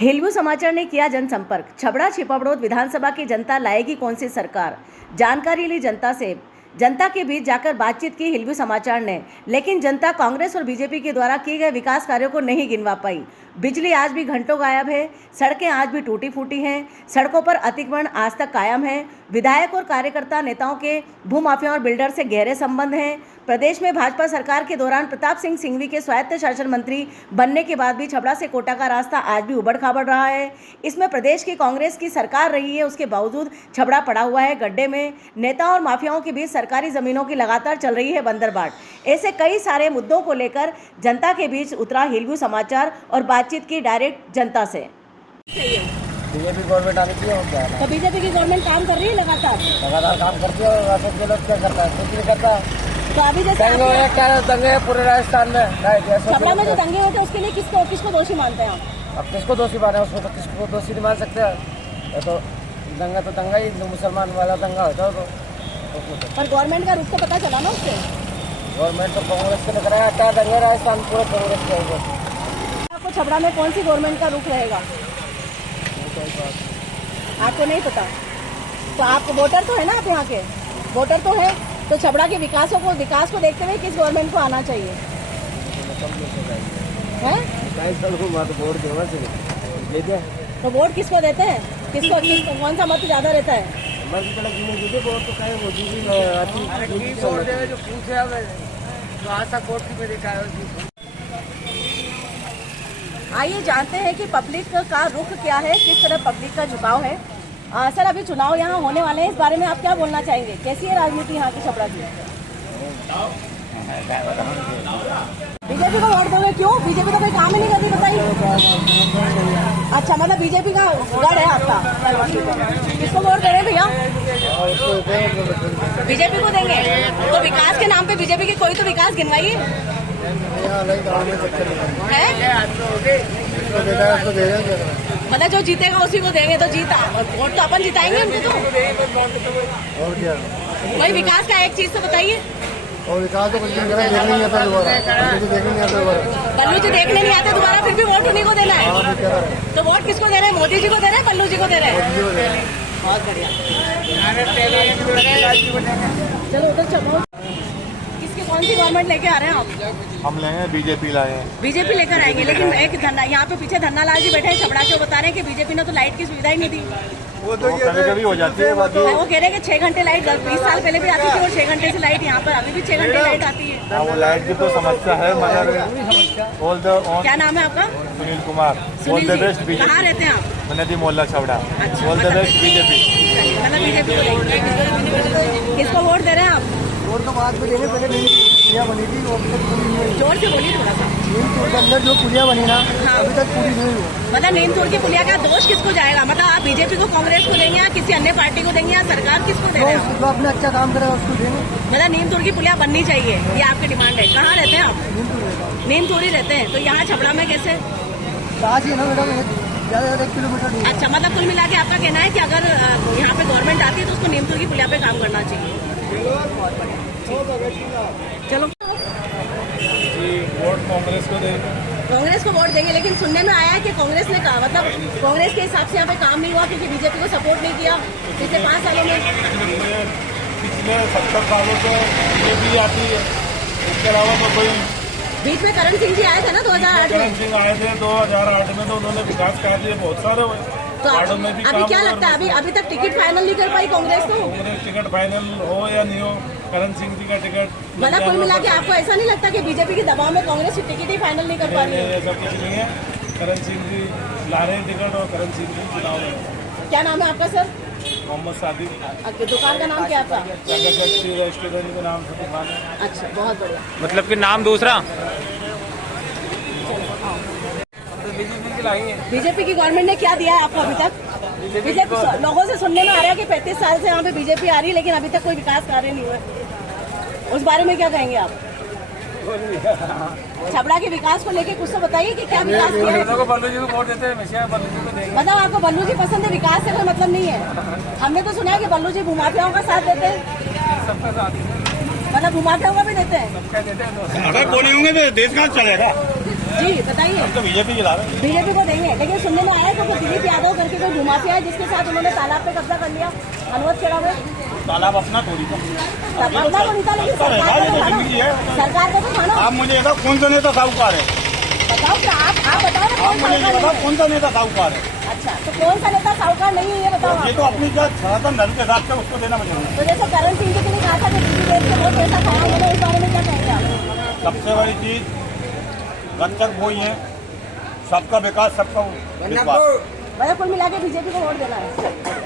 हिलवू समाचार ने किया जनसंपर्क। छबड़ा छिपाबड़ोद विधानसभा की जनता लाएगी कौन सी सरकार, जानकारी ली जनता से। जनता के बीच जाकर बातचीत की हिलवू समाचार ने, लेकिन जनता कांग्रेस और बीजेपी के द्वारा किए गए विकास कार्यों को नहीं गिनवा पाई। बिजली आज भी घंटों गायब है, सड़कें आज भी टूटी फूटी हैं, सड़कों पर अतिक्रमण आज तक कायम है। विधायक और कार्यकर्ता नेताओं के भूमाफियाओं और बिल्डर से गहरे संबंध हैं। प्रदेश में भाजपा सरकार के दौरान प्रताप सिंह सिंघवी के स्वायत्त शासन मंत्री बनने के बाद भी छबड़ा से कोटा का रास्ता आज भी उबड़ खाबड़ रहा है। इसमें प्रदेश की कांग्रेस की सरकार रही है, उसके बावजूद छबड़ा पड़ा हुआ है गड्ढे में। नेताओं और माफियाओं के बीच सरकारी जमीनों की लगातार चल रही है बंदरबाट। ऐसे कई सारे मुद्दों को लेकर जनता के बीच उतरा हिलवू समाचार और बातचीत की डायरेक्ट जनता से। बीजेपी गवर्नमेंट आनी चाहिए और क्या है? तो बीजेपी की गवर्नमेंट काम कर रही है लगातार काम करती है और राशन के लोग क्या करता है? कुछ नहीं करता। तो अभी जैसे दंगे हैं पूरे राजस्थान में। छबड़ा में जो दंगे होते हैं उसके लिए किसको दोषी मानते हैं आप? अब किसको दोषी माने? उसको तो किसको दोषी नहीं मान सकते। ये तो दंगा ही मुसलमान वाला दंगा होता है। तो पर गवर्नमेंट का रुख तो पता चला ना उससे। गवर्नमेंट तो कांग्रेस के कराया क्या दंगे राजस्थान पूरे कांग्रेस के। आपको छबड़ा में कौन सी गवर्नमेंट का रुख रहेगा आपको नहीं पता? तो आप वोटर तो है ना, आप यहाँ के वोटर तो है। तो छबड़ा के विकास को देखते हुए किस गवर्नमेंट को आना चाहिए है? तो वोट किसको देते हैं? किसको कौन सा मत ज्यादा रहता है? आइए जानते हैं कि पब्लिक का रुख क्या है, किस तरह पब्लिक का झुकाव है। सर, अभी चुनाव यहाँ होने वाले हैं, इस बारे में आप क्या बोलना चाहेंगे? कैसी है राजनीति यहाँ की छबड़ा की? बीजेपी को वोट दोगे? क्यों? बीजेपी तो कोई काम ही नहीं करती, बताइए। अच्छा, मतलब बीजेपी का गढ़ है आपका। किसको वोट दे रहे हैं भैया? बीजेपी को देंगे। तो विकास के नाम पे बीजेपी की कोई तो विकास गिनवाइए मतलब जो जीतेगा उसी को देंगे। तो वोट तो अपन जिताएंगे उनको। तो और क्या? कोई विकास का एक चीज तो बताइए। और विकास तो कुछ देखने नहीं आता दोबारा। बल्लू जी देखने नहीं आते दोबारा, फिर भी वोट उन्हीं को देना है। तो वोट किसको दे रहे हैं? मोदी जी को दे रहे हैं, बल्लू जी को दे रहे हैं? बहुत बढ़िया। चलो उधर चलो। किसकी कौन सी गवर्नमेंट लेके आ रहे हैं आप? हम लेंगे बीजेपी लाए हैं। बीजेपी लेकर आएंगे, लेकिन एक यहाँ पे पीछे धन्ना लाल जी बैठे हैं छबड़ा के, बता रहे हैं कि बीजेपी ने तो लाइट की सुविधा ही नहीं दी। वो तो कभी हो जाती है। वो कह रहे हैं कि 6 घंटे लाइट 20 साल पहले भी आती थी और 6 घंटे से लाइट यहाँ पर अभी भी 6 घंटे लाइट आती है। वो लाइट की तो समस्या है, मगर क्या नाम है आपका? Sunil Kumar. All the best BJP. कहाँ रहते हैं आप? नदी मोहल्ला Chhabra. All the best BJP. मतलब बीजेपी को किसको वोट दे रहे हैं आप? वोट तो बाद में देंगे, पहले पुलिया बनी थी। जोर से बोलिए थोड़ा सा। नीमतोड़ के अंदर जो पुलिया बनी ना, अभी तक पूरी नहीं हुई। मतलब नीमतोड़ की पुलिया का दोष किसको जाएगा? मतलब आप बीजेपी को, कांग्रेस को देंगे या किसी अन्य पार्टी को देंगे या सरकार किसको दे रहे हैं? जो अपने अच्छा काम करेगा उसको देंगे। मतलब नीमतोड़ की पुलिया बननी चाहिए, ये आपकी डिमांड है। कहाँ रहते हैं आप? नीमतोड़ी रहते हैं। तो यहाँ छबड़ा में कैसे? पास ही ना मैडम, ज़्यादा 1 किलोमीटर। अच्छा, मतलब कुल मिला के आपका कहना है कि अगर यहाँ पे गवर्नमेंट आती है तो उसको नीमतोड़ की पुलिया पे काम करना चाहिए। बहुत बढ़िया। चलो वोट कांग्रेस को देंगे। कांग्रेस को वोट देंगे, लेकिन सुनने में आया है कि कांग्रेस ने कहा, मतलब कांग्रेस के हिसाब से यहाँ पे काम नहीं हुआ क्योंकि बीजेपी को सपोर्ट नहीं किया पिछले 5 सालों में। पिछले 70 सालों से बीजेपी आती है, इसके अलावा तो कोई। बीच में करण सिंह जी आए थे ना 2008 में। करण सिंह आए थे 2008 में, तो उन्होंने विकास कार्य बहुत सारे हुए। तो अभी क्या लगता है, अभी तक टिकट फाइनल नहीं कर पाई कांग्रेस? तो टिकट फाइनल हो या नहीं हो, करण सिंह जी का टिकट मतलब कुल मिला के आपको ऐसा नहीं लगता कि बीजेपी के दबाव में कांग्रेस टिकट ही फाइनल नहीं कर पा रही है? ऐसा कुछ नहीं है। करण सिंह जी ला रहे हैं टिकट और करण सिंह जी चुनाव में। क्या नाम है आपका सर? मोहम्मद सादिक। दुकान का नाम क्या है आपका? रेस्टोरेंट के नाम से दुकान है। अच्छा, बहुत बढ़िया। मतलब कि नाम दूसरा। बीजेपी की गवर्नमेंट ने क्या दिया है आपको अभी तक? बीजेपी लोगों से सुनने में आ रहा है कि 35 साल से यहाँ पे बीजेपी आ रही है, लेकिन अभी तक कोई विकास कार्य नहीं हुआ। उस बारे में क्या कहेंगे आप? छबड़ा के विकास को लेके कुछ तो बताइए कि क्या विकास किया है? बल्लू जी को वोट देते हैं, बल्लू जी को देंगे। मतलब आपको बल्लू जी पसंद है, विकास से कोई मतलब नहीं है? हमने तो सुना है कि बल्लू जी भूमाफियाओं का साथ देते हैं। सबका साथ, मतलब भूमाफियाओं का भी देते हैं? सबका देते हैं। अगर बोले होंगे तो देश कहाँ चलेगा। जी बताइए। हम तो बीजेपी चला रहे हैं। बीजेपी को देंगे, लेकिन सुनने में आया कि दिलीप यादव करके कोई भूमाफिया है जिसके साथ उन्होंने तालाब पे कब्जा कर लिया अनवत खेड़ा में। तालाब अपना थोड़ी था। अपना तो नहीं था, लेकिन सरकार का तो था ना। सरकार का तो था ना। आप मुझे बताओ कौन सा नेता साहूकार है? बताओ क्या आप बताओ ना, आप कौन मुझे ये साहूकार बताओ नहीं है? कौन सा नेता साहूकार है? अच्छा, तो कौन सा नेता साहूकार नहीं है ये बताओ ये आप। तो अपनी क्या सनातन धर्म के हिसाब से उसको देना मुझे। तो जैसे करण सिंह जी के लिए कहा था कि दिल्ली देश से बहुत पैसा खाया उन्होंने, इस बारे में क्या कहेंगे आप? सबसे बड़ी चीज रक्षक वही है, सबका विकास सबका विश्वास। मतलब कुल मिला के बीजेपी को वोट देना है।